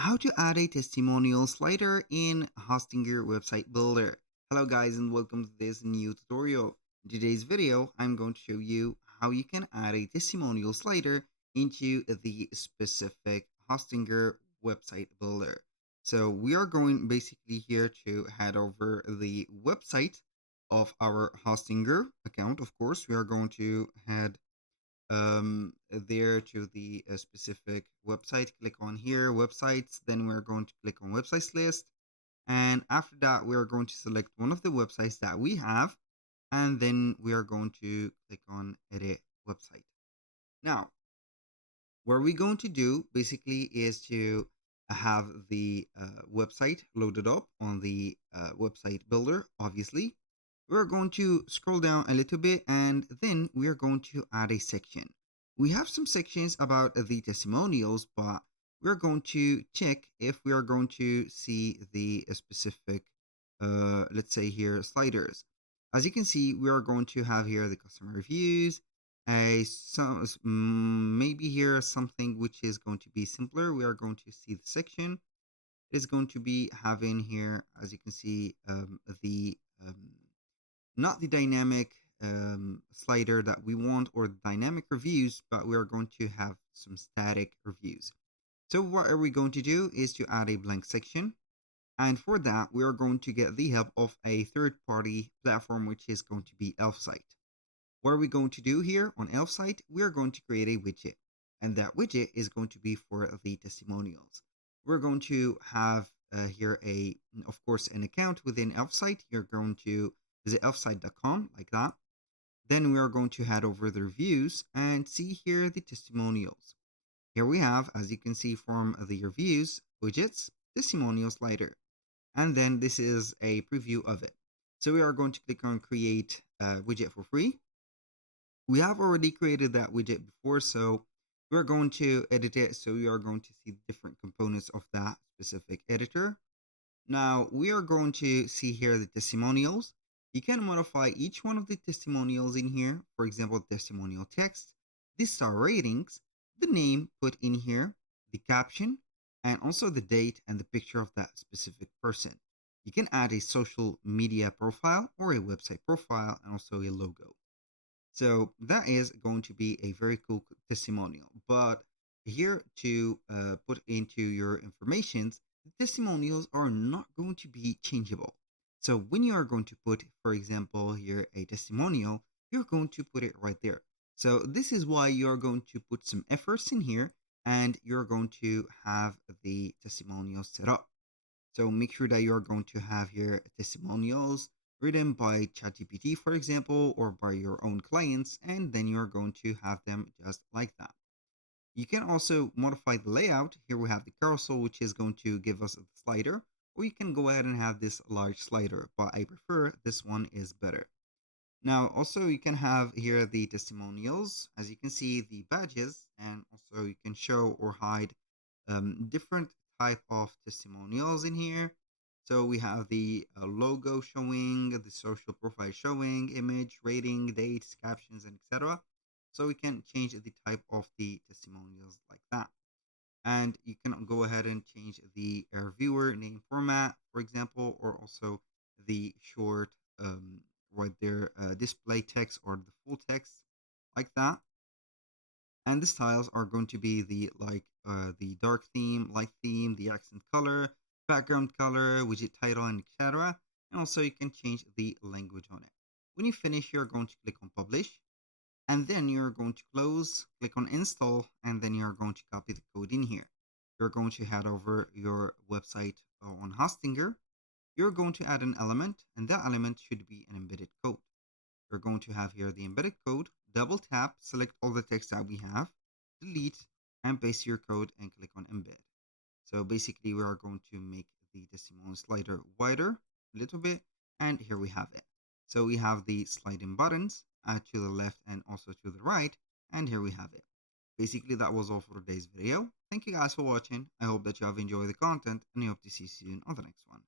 How to add a testimonial slider in Hostinger website builder. Hello guys and welcome to this new tutorial. In today's video, I'm going to show you how you can add a testimonial slider into the specific Hostinger website builder. So we are going basically here to head over the website of our Hostinger account. Of course, we are going to head there to the specific website. Click on here, websites. Then we're going to click on websites list. And after that, we are going to select one of the websites that we have. And then we are going to click on edit website. Now, what we're going to do basically is to have the website loaded up on the website builder, obviously. We're going to scroll down a little bit and then we are going to add a section. We have some sections about the testimonials, but we're going to check if we are going to see the specific, let's say here, sliders. As you can see, we are going to have here the customer reviews, maybe here something which is going to be simpler. We are going to see the section. It is going to be having here, as you can see, the not the dynamic slider that we want or dynamic reviews, but we are going to have some static reviews. So what are we going to do is to add a blank section. And for that, we are going to get the help of a third-party platform, which is going to be Elfsight. What are we going to do here on Elfsight? We are going to create a widget. And that widget is going to be for the testimonials. We're going to have here of course, an account within Elfsight. You're going to visit elfsight.com like that. Then we are going to head over the reviews and see here the testimonials. Here we have, as you can see from the reviews, widgets, testimonial slider. And then this is a preview of it. So we are going to click on create widget for free. We have already created that widget before, so we're going to edit it. So we are going to see different components of that specific editor. Now we are going to see here the testimonials. You can modify each one of the testimonials in here. For example, testimonial text, the star ratings, the name put in here, the caption, and also the date and the picture of that specific person. You can add a social media profile or a website profile and also a logo. So that is going to be a very cool testimonial. But here to put into your informations, the testimonials are not going to be changeable. So when you are going to put, for example, here a testimonial, you're going to put it right there. So this is why you're going to put some efforts in here and you're going to have the testimonials set up. So make sure that you're going to have here testimonials written by ChatGPT, for example, or by your own clients, and then you're going to have them just like that. You can also modify the layout. Here we have the carousel, which is going to give us a slider, or you can go ahead and have this large slider, but I prefer this one is better. Now, also you can have here the testimonials. As you can see, the badges, and also you can show or hide different type of testimonials in here. So we have the logo showing, the social profile showing, image, rating, dates, captions, and etc. So we can change the type of the testimonials like that. And you can go ahead and change the reviewer name format, for example, or also the short right there display text or the full text like that. And the styles are going to be the dark theme, light theme, the accent color, background color, widget title, and etc. And also you can change the language on it. When you finish, you're going to click on publish, and then you're going to close, click on install, and then you're going to copy the code in here. You're going to head over your website on Hostinger. You're going to add an element, and that element should be an embedded code. You're going to have here the embedded code, double tap, select all the text that we have, delete, and paste your code and click on embed. So basically we are going to make the testimonial slider wider a little bit, and here we have it. So we have the sliding buttons to the left and also to the right, and here we have it. Basically that was all for today's video. Thank you guys for watching. I hope that you have enjoyed the content and I hope to see you soon on the next one.